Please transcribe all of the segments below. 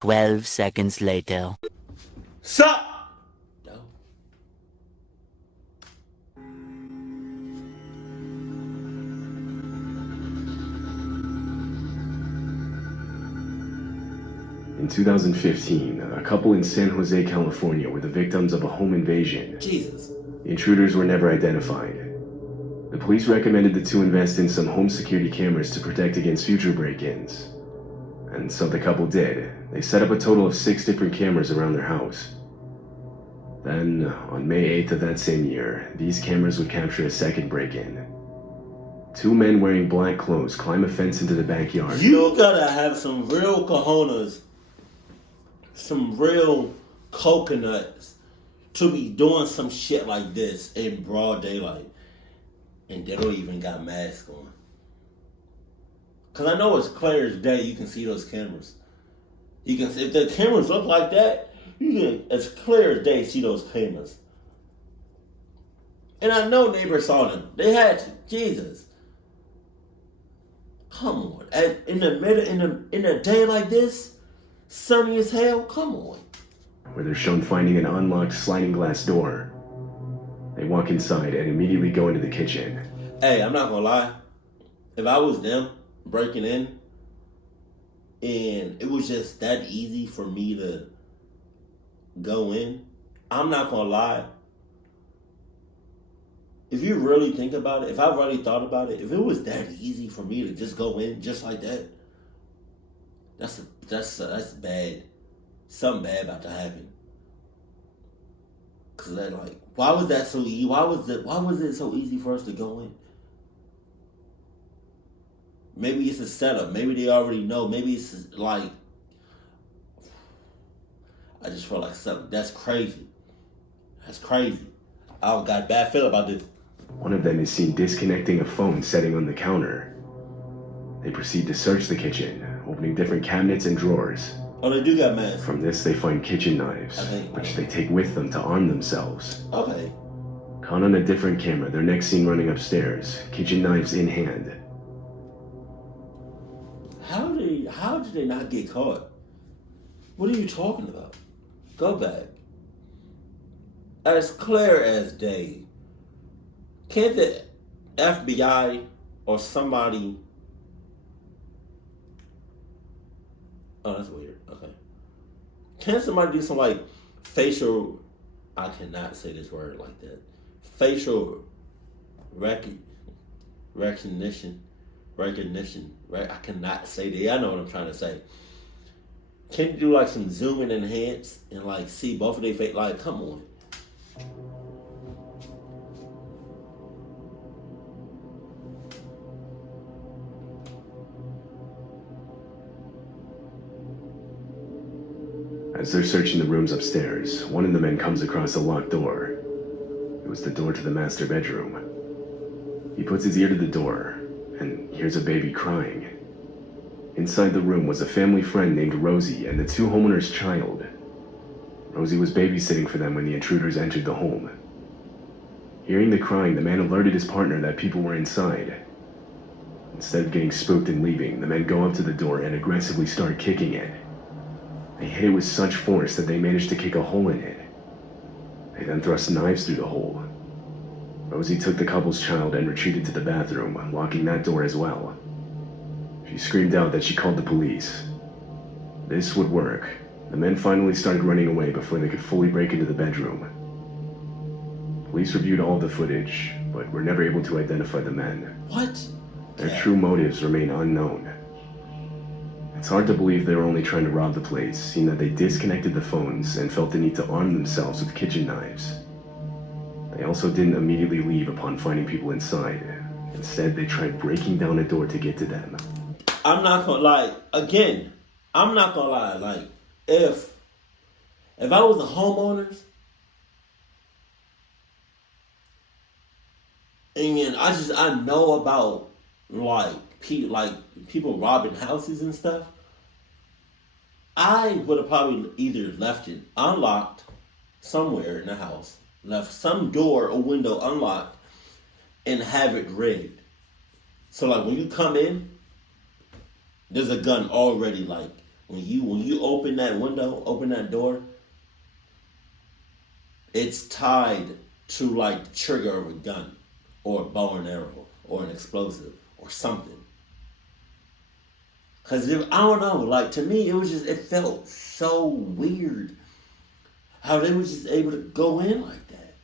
12 seconds later. Sup? No. In 2015, a couple in San Jose, California were the victims of a home invasion. Jesus. The intruders were never identified. The police recommended the two invest in some home security cameras to protect against future break-ins. And so the couple did. They set up a total of 6 different cameras around their house. Then, on May 8th of that same year, these cameras would capture a second break-in. 2 men wearing black clothes climb a fence into the backyard. You gotta have some real cojones, some real coconuts to be doing some shit like this in broad daylight. And they don't even got masks on. Cause I know it's clear as day you can see those cameras. You can see, if the cameras look like that, you can, it's clear as day, see those cameras. And I know neighbors saw them. They had to. Jesus. Come on. In the middle, in a day like this, sunny as hell, come on. Where they're shown finding an unlocked sliding glass door. They walk inside and immediately go into the kitchen. Hey, I'm not gonna lie. If I was them breaking in, and it was just that easy for me to go in, I'm not gonna lie. If you really think about it, if I really thought about it, if it was that easy for me to just go in just like that, that's bad. Something bad about to happen. Cause they're like, why was that so easy? Why was it so easy for us to go in? Maybe it's a setup. Maybe they already know. Maybe it's like, I just feel like something. That's crazy. That's crazy. I got a bad feeling about this. One of them is seen disconnecting a phone setting on the counter. They proceed to search the kitchen, opening different cabinets and drawers. Oh, they do got masks. From this, they find kitchen knives, which they take with them to arm themselves. Okay. Caught on a different camera, they're next seen running upstairs, kitchen knives in hand. How did they not get caught? What are you talking about? Go back. As clear as day. Can't the FBI or somebody... Oh, that's weird. Okay. Can somebody do some like facial... I cannot say this word like that. Facial recognition. Right? I cannot say that. I know what I'm trying to say. Can you do like some zoom and enhance and like see both of their face? Like, come on. As they're searching the rooms upstairs, one of the men comes across a locked door. It was the door to the master bedroom. He puts his ear to the door and hears a baby crying. Inside the room was a family friend named Rosie and the 2 homeowners' child. Rosie was babysitting for them when the intruders entered the home. Hearing the crying, the man alerted his partner that people were inside. Instead of getting spooked and leaving, the men go up to the door and aggressively start kicking it. They hit it with such force that they managed to kick a hole in it. They then thrust knives through the hole. Rosie took the couple's child and retreated to the bathroom, locking that door as well. She screamed out that she called the police. This would work. The men finally started running away before they could fully break into the bedroom. Police reviewed all the footage, but were never able to identify the men. What? Their true motives remain unknown. It's hard to believe they were only trying to rob the place, seeing that they disconnected the phones and felt the need to arm themselves with kitchen knives. They also didn't immediately leave upon finding people inside. Instead, they tried breaking down a door to get to them. I'm not gonna lie. Again, I'm not gonna lie. Like, if I was the homeowners, and I know about like people robbing houses and stuff, I would have probably either left it unlocked somewhere in the house, left some door or window unlocked, and have it rigged. So like when you come in, there's a gun already like When you open that window, open that door, it's tied to like the trigger of a gun or a bow and arrow or an explosive or something. Cause I don't know, like to me it felt so weird how they were just able to go in like that.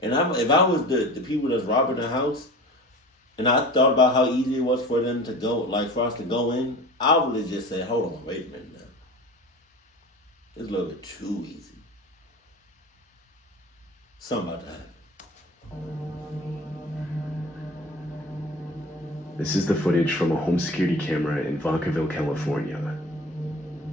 And if I was the people that's robbing the house, and I thought about how easy it was for them to go, like for us to go in, I would have just said, hold on, wait a minute now. It's a little bit too easy. Something about that. This is the footage from a home security camera in Vacaville, California.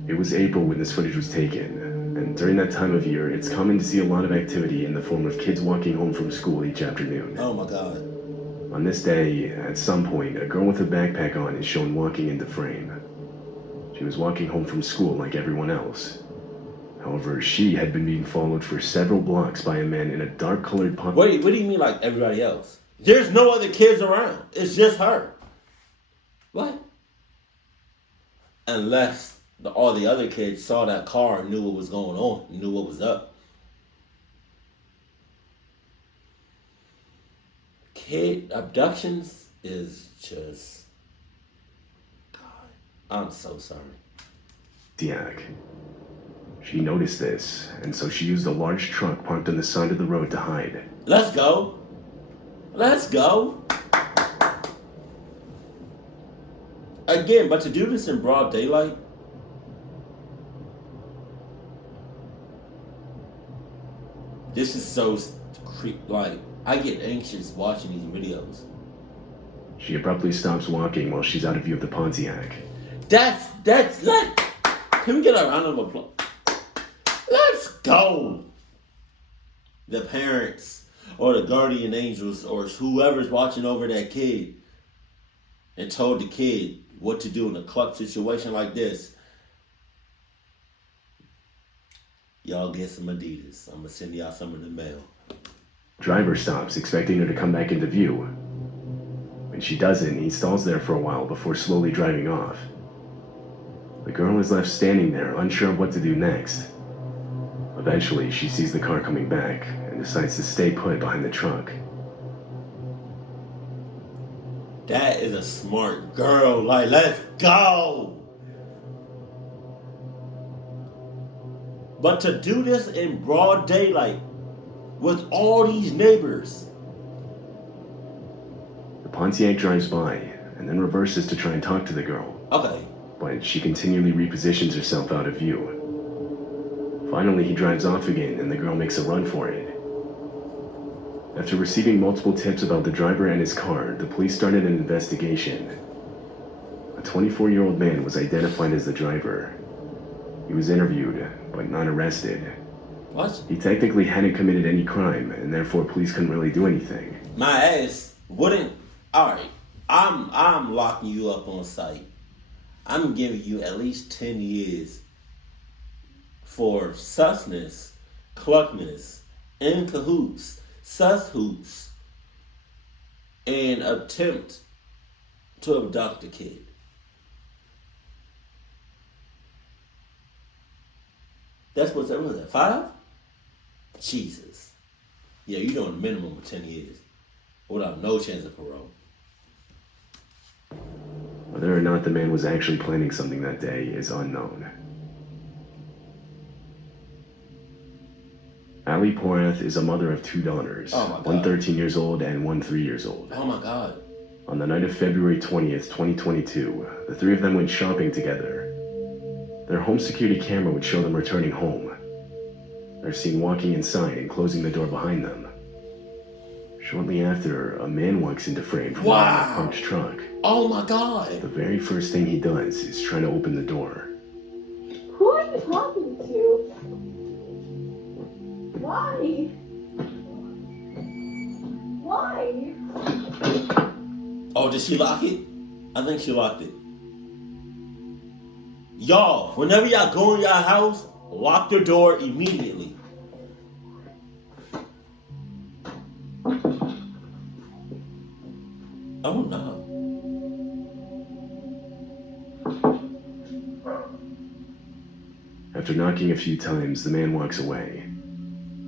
It was April when this footage was taken, and during that time of year, it's common to see a lot of activity in the form of kids walking home from school each afternoon. Oh my God. On this day, at some point, a girl with a backpack on is shown walking into frame. She was walking home from school like everyone else. However, she had been being followed for several blocks by a man in a dark-colored pump. What do you mean like everybody else? There's no other kids around. It's just her. What? Unless all the other kids saw that car and knew what was going on, knew what was up. Kid abductions is just... God, I'm so sorry. Diak. She noticed this, and so she used a large truck parked on the side of the road to hide. Let's go. Let's go. Again, but to do this in broad daylight, this is so like, I get anxious watching these videos. She abruptly stops walking while she's out of view of the Pontiac. Can we get a round of applause? Let's go. The parents or the guardian angels or whoever's watching over that kid and told the kid what to do in a clutch situation like this. Y'all get some Adidas. I'm gonna send y'all some in the mail. Driver stops, expecting her to come back into view. When she doesn't, he stalls there for a while before slowly driving off. The girl is left standing there, unsure of what to do next. Eventually, she sees the car coming back and decides to stay put behind the truck. That is a smart girl. Like, let's go. But to do this in broad daylight with all these neighbors. The Pontiac drives by and then reverses to try and talk to the girl. Okay. But she continually repositions herself out of view. Finally, he drives off again and the girl makes a run for it. After receiving multiple tips about the driver and his car, the police started an investigation. A 24-year-old man was identified as the driver. He was interviewed, but not arrested. What? He technically hadn't committed any crime, and therefore police couldn't really do anything. My ass wouldn't. Alright, I'm locking you up on sight. I'm giving you at least 10 years for susness, cluckness, in cahoots, sus hoots, and attempt to abduct a kid. That's what's that? What was that? 5? Jesus. Yeah, you're doing a minimum of 10 years without no chance of parole. Whether or not the man was actually planning something that day is unknown. Ali Porath is a mother of 2 daughters, Oh my God. one 13 years old and one 3 years old. Oh my God. On the night of February 20th, 2022, the 3 of them went shopping together. Their home security camera would show them returning home. They're seen walking inside and closing the door behind them. Shortly after, a man walks into frame from Wow. a parked truck. Oh my God. The very first thing he does is try to open the door. Who are you talking to? Why? Why? Oh, did she lock it? I think she locked it. Y'all, whenever y'all go in y'all house, lock the door immediately. Oh no. After knocking a few times, the man walks away.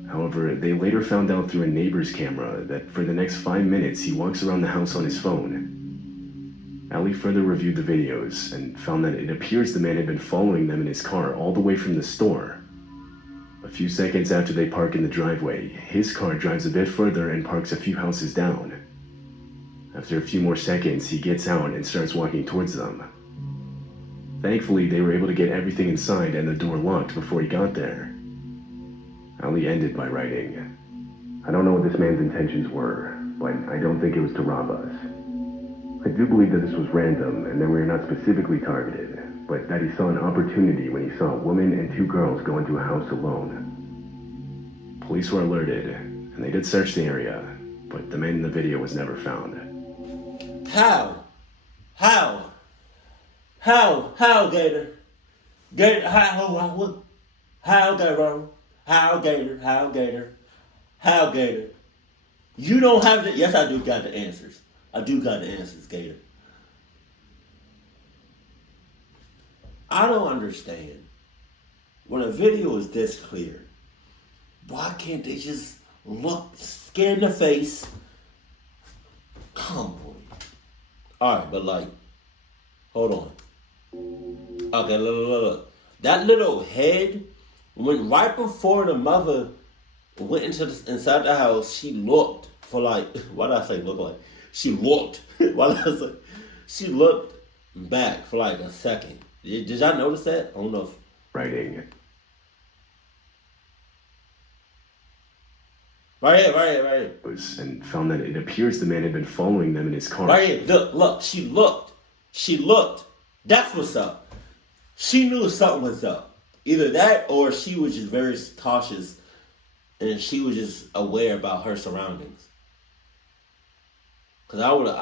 However, they later found out through a neighbor's camera that for the next 5 minutes he walks around the house on his phone. Ali further reviewed the videos and found that it appears the man had been following them in his car all the way from the store. A few seconds after they park in the driveway, his car drives a bit further and parks a few houses down. After a few more seconds, he gets out and starts walking towards them. Thankfully, they were able to get everything inside and the door locked before he got there. Ali ended by writing, "I don't know what this man's intentions were, but I don't think it was to rob us. I do believe that this was random and that we are not specifically targeted, but that he saw an opportunity when he saw a woman and 2 girls go into a house alone." Police were alerted, and they did search the area, but the man in the video was never found. How, Gator? Gator, how, Gator? How, Gator? You don't have the, yes, I do got the answers. I do got the answers, Gator. I don't understand. When a video is this clear, why can't they just look, scan the face? Come on. Alright, but like, hold on. Okay, look. That little head, when right before the mother went inside the house, she looked for like, why did I say look like? She looked. She looked back for like a second. Did y'all notice that? I don't know if... Writing. Right here. And found that it appears the man had been following them in his car. Right here, look, she looked. That's what's up. She knew something was up. Either that or she was just very cautious and she was just aware about her surroundings. Cause I would've,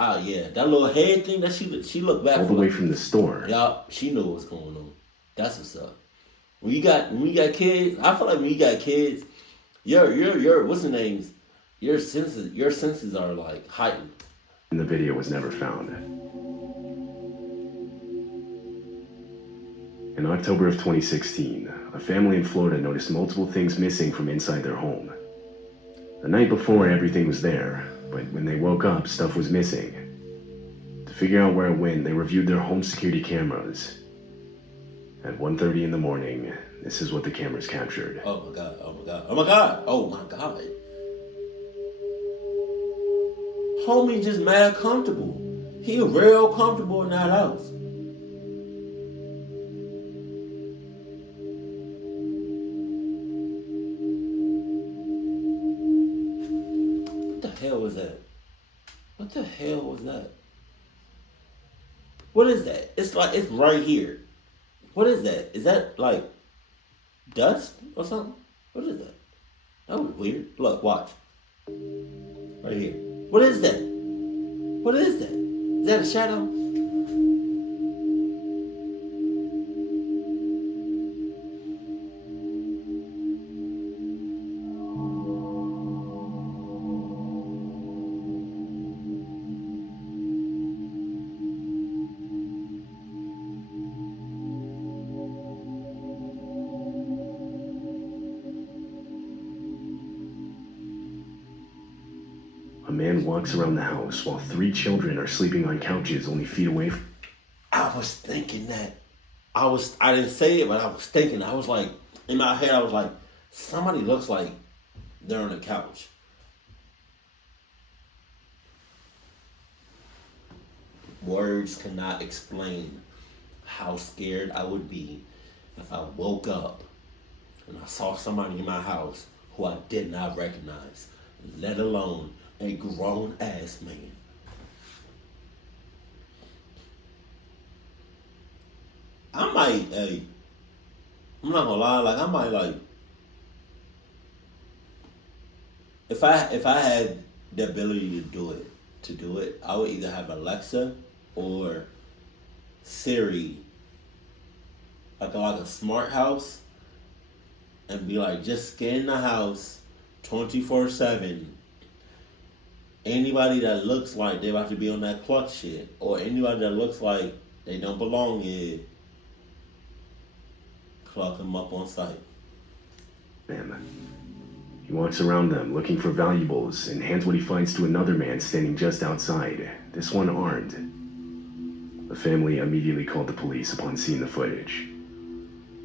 that little head thing that she looked back all the way from the store. Yeah, she knew what was going on. That's what's up. When you got kids, I feel like when you got kids, your what's the names? Your senses are like heightened. And the video was never found. In October of 2016, a family in Florida noticed multiple things missing from inside their home. The night before, everything was there, but when they woke up, stuff was missing. To figure out where it went, they reviewed their home security cameras. At 1:30 in the morning, this is what the cameras captured. Oh my God. Homie just mad comfortable. He real comfortable in that house. What the hell was that? What is that? It's like, it's right here. What is that? Is that like dust or something? What is that? That was weird. Look, watch. Right here. What is that? Is that a shadow? A man walks around the house while 3 children are sleeping on couches only feet away from... I was thinking that. I didn't say it, but I was thinking. I was like, in my head, I was like, somebody looks like they're on the couch. Words cannot explain how scared I would be if I woke up and I saw somebody in my house who I did not recognize, let alone a grown-ass man. I'm not gonna lie, like, I might, like, if I had the ability to do it, I would either have Alexa or Siri, like a smart house, and be like, just scan the house 24/7. Anybody that looks like they about to be on that clutch shit, or anybody that looks like they don't belong here, clock him up on sight. He walks around them looking for valuables and hands what he finds to another man standing just outside, this one armed. The family immediately called the police upon seeing the footage.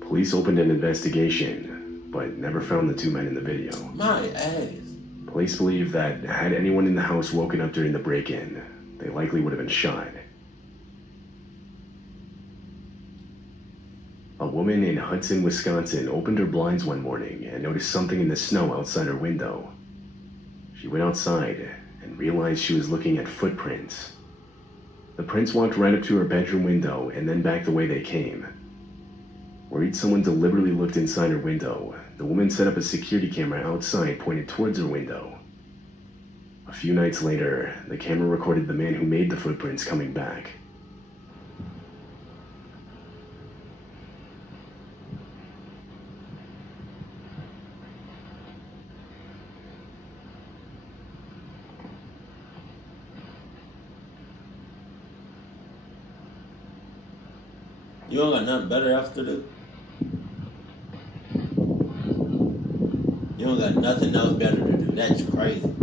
Police opened an investigation, but never found the two men in the video. My ass. Police believe that had anyone in the house woken up during the break-in, they likely would have been shot. A woman in Hudson, Wisconsin opened her blinds one morning and noticed something in the snow outside her window. She went outside and realized she was looking at footprints. The prints walked right up to her bedroom window and then back the way they came. Worried someone deliberately looked inside her window, the woman set up a security camera outside pointed towards her window. A few nights later, the camera recorded the man who made the footprints coming back. You don't got nothing better else to do? You don't got nothing else better to do. That's crazy.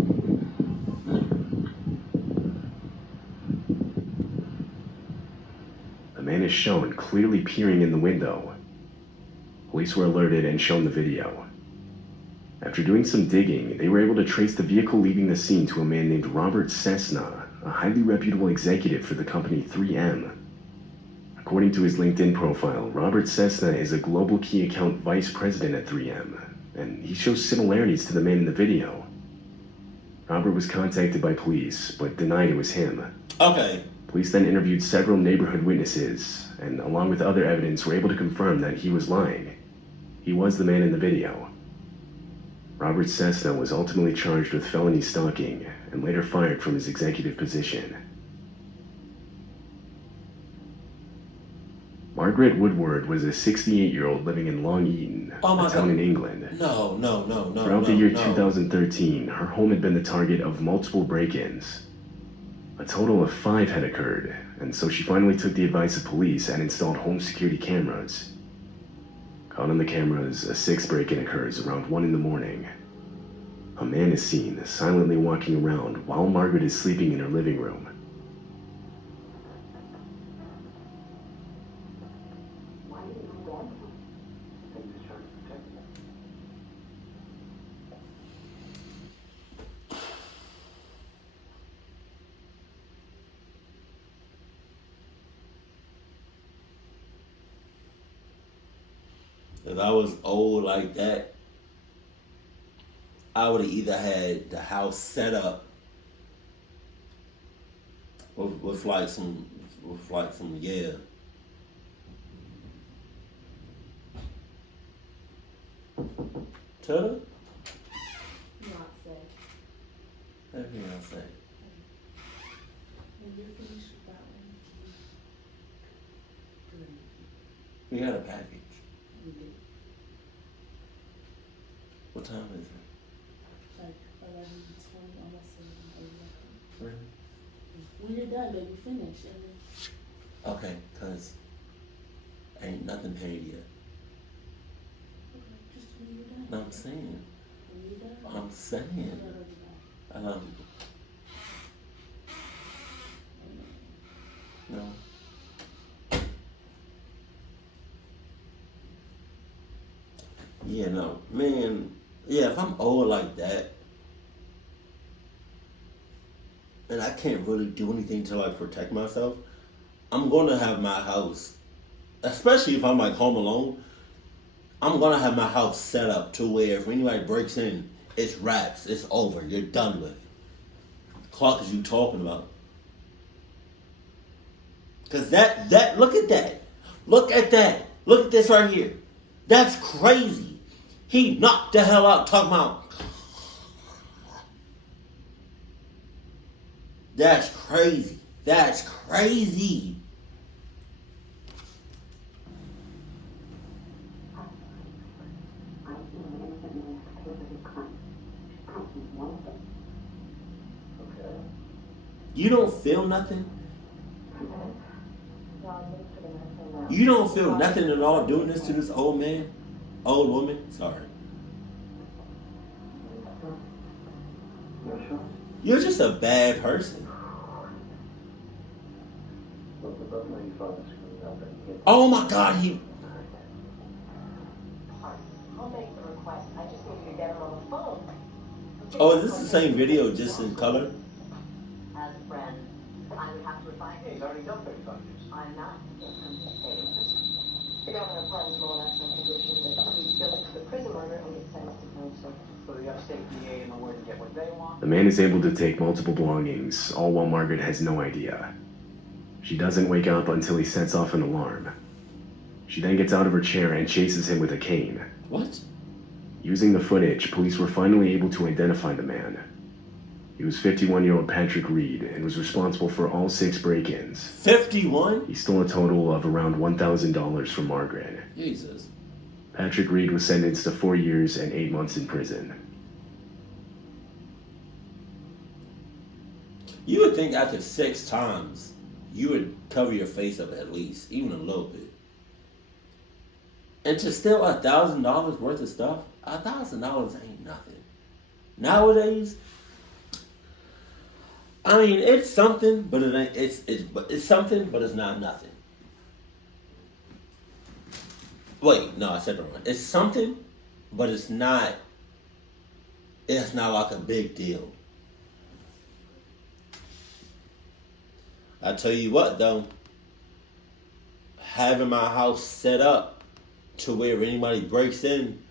The man is shown clearly peering in the window. Police were alerted and shown the video. After doing some digging, they were able to trace the vehicle leaving the scene to a man named Robert Cessna, a highly reputable executive for the company 3M. According to his LinkedIn profile, Robert Cessna is a global key account vice president at 3M, and he shows similarities to the man in the video. Robert was contacted by police, but denied it was him. Okay. Police then interviewed several neighborhood witnesses, and along with other evidence were able to confirm that he was lying. He was the man in the video. Robert Cessna was ultimately charged with felony stalking, and later fired from his executive position. Margaret Woodward was a 68-year-old living in Long Eaton, a town in England. No. Throughout the year 2013, her home had been the target of multiple break-ins. A total of 5 had occurred, and so she finally took the advice of police and installed home security cameras. Caught on the cameras, a 6th break-in occurs around 1 in the morning. A man is seen silently walking around while Margaret is sleeping in her living room. If I was old like that, I would have either had the house set up with like some yeah. Tell her? Everything I'll say. We got a package. What time is it? Like 11:20, almost 11. Really? When you're done, baby, finish. And then, Okay, cause ain't nothing paid yet. okay, just when you're done. No, I'm saying. When you're done. I'm saying. You gotta go. No. Yeah, no, man. Yeah, if I'm old like that, and I can't really do anything to like protect myself, I'm gonna have my house, especially if I'm like home alone, I'm gonna have my house set up to where if anybody breaks in, it's wraps, it's over, you're done with. Clock is you talking about? Cause that look at that, look at this right here. That's crazy. He knocked the hell out talking about. That's crazy. That's crazy. You don't feel nothing? You don't feel nothing at all doing this to this old man? Old woman? Sorry. You're just a bad person. Oh my God, he... I'll make the request. I just need you to get him on the phone. Oh, is this the same video, just in color? As a friend, I would have to advise you. He's already done 35 years. I'm not. The governor pardons more or less on condition that he's guilty to the prison murder and gets sentenced to counsel. So the upstate DA and the lawyer get what they want. The man is able to take multiple belongings, all while Margaret has no idea. She doesn't wake up until he sets off an alarm. She then gets out of her chair and chases him with a cane. What? Using the footage, police were finally able to identify the man. He was 51-year-old Patrick Reed and was responsible for all 6 break-ins. 51? He stole a total of around $1,000 from Margaret. Jesus. Patrick Reed was sentenced to 4 years and 8 months in prison. You would think after 6 times, you would cover your face up at least, even a little bit. And to steal $1,000 worth of stuff, $1,000 ain't nothing. Nowadays, I mean, it's something, but it ain't. It's something, but it's not nothing. Wait, no, I said it wrong. It's something, but it's not. It's not like a big deal. I tell you what, though, having my house set up to where if anybody breaks in,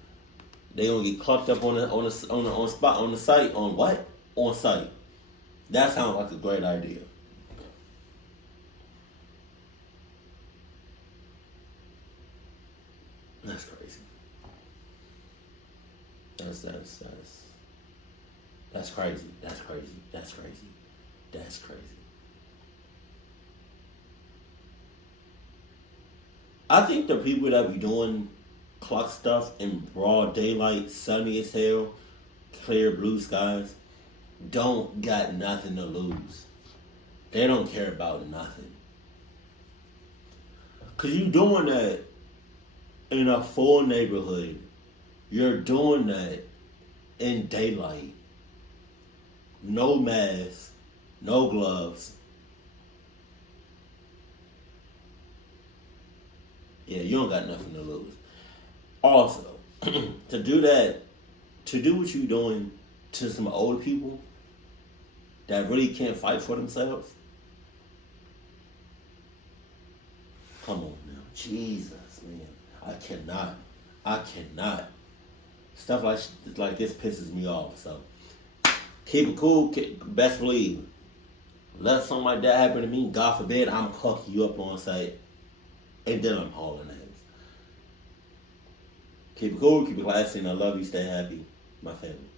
they gonna get clocked up on the site. On what? On site. That sounds like a great idea. That's crazy. That's crazy. That's crazy. That's crazy. That's crazy. I think the people that be doing clock stuff in broad daylight, sunny as hell, clear blue skies, don't got nothing to lose. They don't care about nothing. Cause you doing that in a full neighborhood. You're doing that in daylight. No mask, no gloves. Yeah, you don't got nothing to lose. Also, to do that, to do what you're doing to some old people that really can't fight for themselves. Come on now. Jesus, man. I cannot. Stuff like this pisses me off. So, keep it cool. Best believe. Let something like that happen to me, God forbid, I'm hooking you up on site. And then I'm hauling ass. Keep it cool, keep it classy, and I love you. Stay happy, my family.